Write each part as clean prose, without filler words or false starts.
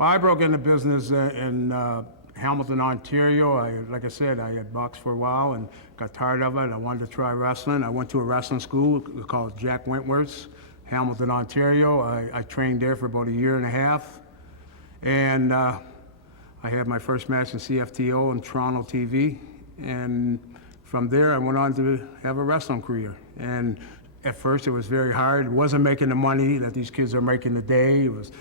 Well, I broke into business in Hamilton, Ontario. Like I said, I had boxed for a while and got tired of it. I wanted to try wrestling. I went to a wrestling school called Jack Wentworth's, Hamilton, Ontario. I trained there for about a year and a half. And I had my first match in CFTO in Toronto TV. And from there, I went on to have a wrestling career. And at first, it was very hard. It wasn't making the money that these kids are making today. It was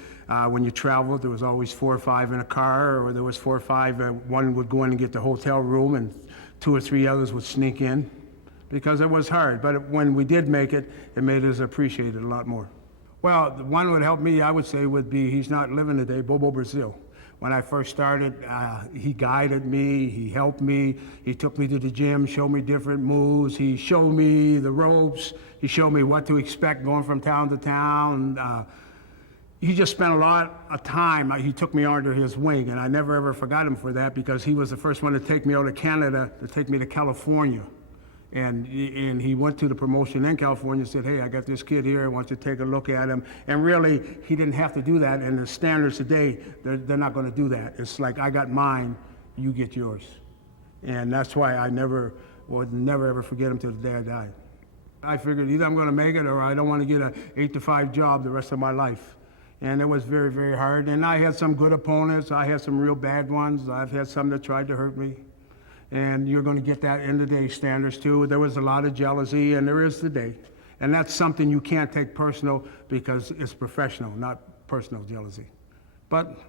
when you traveled, there was always 4 or 5 in a car, or there was 4 or 5. One would go in and get the hotel room, and 2 or 3 others would sneak in, because it was hard. But when we did make it, it made us appreciate it a lot more. Well, the one would help me, I would say, would be, he's not living today, Bobo Brazil. When I first started, he guided me, he helped me, he took me to the gym, showed me different moves, he showed me the ropes, he showed me what to expect going from town to town. He just spent a lot of time. He took me under his wing, and I never ever forgot him for that, because he was the first one to take me out of Canada, to take me to California. And he went to the promotion in California and said, hey, I got this kid here, I want you to take a look at him. And really, he didn't have to do that, and the standards today, they're not gonna do that. It's like, I got mine, you get yours. And that's why I would never ever forget him till the day I died. I figured either I'm gonna make it, or I don't wanna get an 8-to-5 job the rest of my life. And it was very, very hard. And I had some good opponents, I had some real bad ones, I've had some that tried to hurt me. And you're going to get that in today's standards too. There was a lot of jealousy, and there is today. And that's something you can't take personal, because it's professional, not personal jealousy. But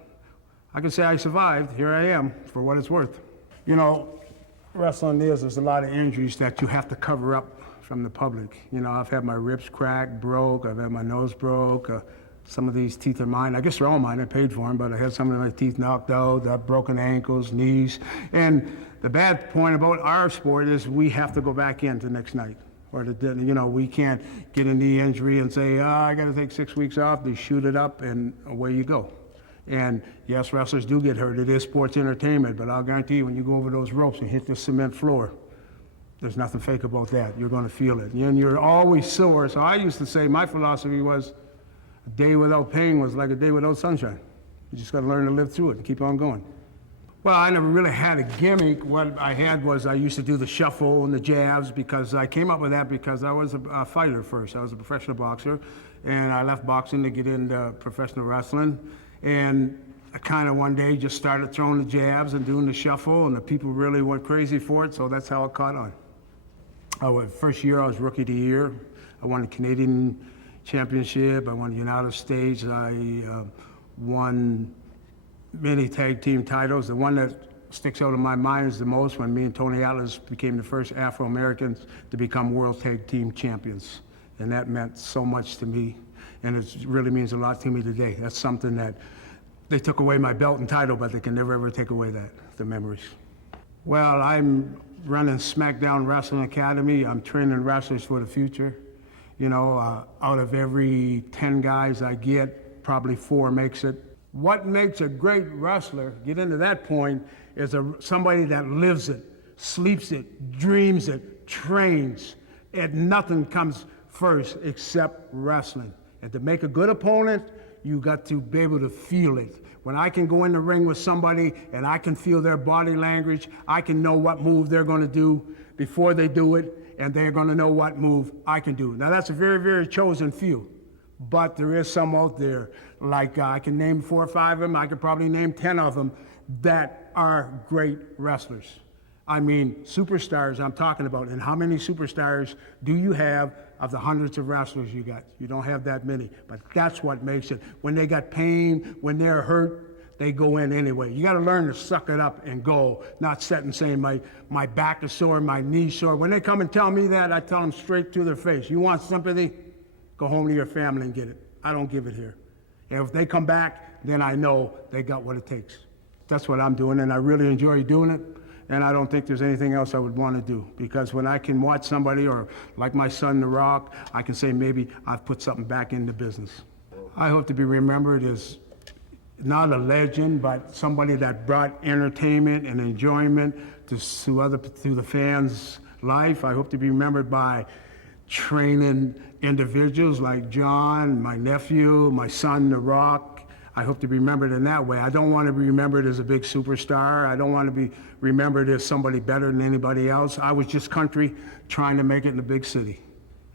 I can say I survived. Here I am, for what it's worth. You know, wrestling there's a lot of injuries that you have to cover up from the public. You know, I've had my ribs cracked, broke, I've had my nose broke. Some of these teeth are mine. I guess they're all mine, I paid for them, but I had some of my teeth knocked out, broken ankles, knees. And the bad point about our sport is we have to go back in the next night. Or we can't get a knee injury and say, I gotta take 6 weeks off. They shoot it up and away you go. And yes, wrestlers do get hurt. It is sports entertainment, but I'll guarantee you, when you go over those ropes and hit the cement floor, there's nothing fake about that. You're gonna feel it. And you're always sore. So I used to say, my philosophy was, a day without pain was like a day without sunshine. You just gotta learn to live through it and keep on going. Well, I never really had a gimmick. What I had was, I used to do the shuffle and the jabs, because I came up with that because I was a fighter first. I was a professional boxer, and I left boxing to get into professional wrestling. And I kind of one day just started throwing the jabs and doing the shuffle, and the people really went crazy for it, so that's how it caught on. First year I was Rookie of the Year. I won the Canadian Championship, I won the United States, I won many tag team titles. The one that sticks out in my mind is the most, when me and Tony Atlas became the first Afro-Americans to become world tag team champions. And that meant so much to me, and it really means a lot to me today. That's something that, they took away my belt and title, but they can never ever take away the memories. Well, I'm running SmackDown Wrestling Academy. I'm training wrestlers for the future. You know, out of every 10 guys I get, probably 4 makes it. What makes a great wrestler, get into that point, is somebody that lives it, sleeps it, dreams it, trains, and nothing comes first except wrestling. And to make a good opponent, you got to be able to feel it. When I can go in the ring with somebody and I can feel their body language, I can know what move they're gonna do before they do it, and they're gonna know what move I can do. Now that's a very, very chosen few, but there is some out there, like I can name 4 or 5 of them, I could probably name 10 of them, that are great wrestlers. I mean, superstars I'm talking about, and how many superstars do you have of the hundreds of wrestlers you got? You don't have that many, but that's what makes it. When they got pain, when they're hurt, they go in anyway. You gotta learn to suck it up and go, not sit and saying my back is sore, my knee's sore. When they come and tell me that, I tell them straight to their face, you want sympathy? Go home to your family and get it. I don't give it here. And if they come back, then I know they got what it takes. That's what I'm doing, and I really enjoy doing it. And I don't think there's anything else I would want to do, because when I can watch somebody, or like my son, The Rock, I can say maybe I've put something back into business. I hope to be remembered as not a legend, but somebody that brought entertainment and enjoyment to the fans' life. I hope to be remembered by training individuals like John, my nephew, my son, The Rock. I hope to be remembered in that way. I don't want to be remembered as a big superstar. I don't want to be remembered as somebody better than anybody else. I was just country trying to make it in a big city.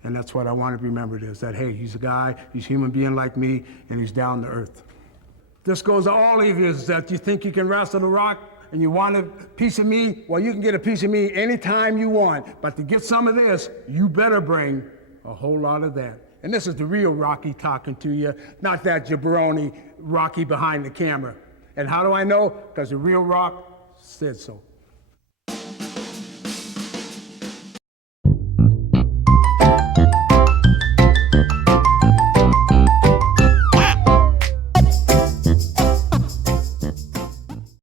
And that's what I want to be remembered as, that, hey, he's a guy, he's a human being like me, and he's down to earth. This goes to all of you that you think you can wrestle the Rock and you want a piece of me. Well, you can get a piece of me anytime you want. But to get some of this, you better bring a whole lot of that. And this is the real Rocky talking to you, not that jabroni Rocky behind the camera. And how do I know? Because the real Rock said so.